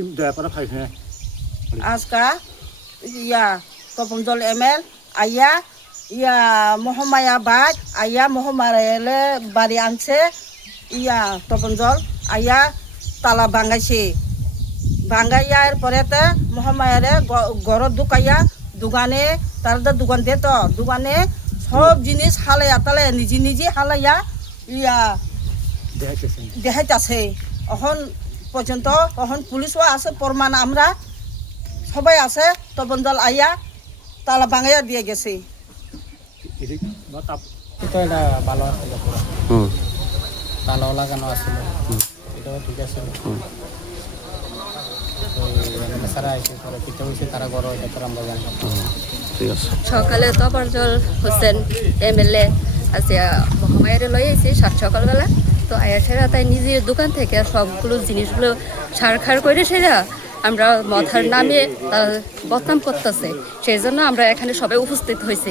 সিম দয়া para ফাইনে আজকা ইয়া তপনজল ML আইয়া ইয়া মহমায়া বাদ আইয়া মহমায়ালে বাড়ি আনছে ইয়া তপনজল আইয়া তালা ভাঙাইছে ভাঙাইয়ার পরেতে মহামায়ারে ঘরত ঢুকাইয়া দোকানে তার দোকান দে তো দোকানে সব জিনিস হালাইয়া তালে নিজে নিজে হালাইয়া ইয়া দেখাইতেছে এখন পর্যন্ত এখন পুলিশও আছে প্রমাণ আমরা সবাই আছে তপনজল আইয়া তালা ভাঙাইয়া দিয়ে গেছে এটা ভালো আসলে তালা লাগানো আসছিল এটাও ঠিক আছে সকালে তপনজল হোসেন এমএলএ আছে মহামায়ারে লই আইছি সাত সকালবেলা তো আয়া সেরা তাই নিজের দোকান থেকে সবগুলো জিনিসগুলো সারখার করে সেরা আমরা মথার নামে বদনাম করতেছে সেই জন্য আমরা এখানে সবাই উপস্থিত হয়েছি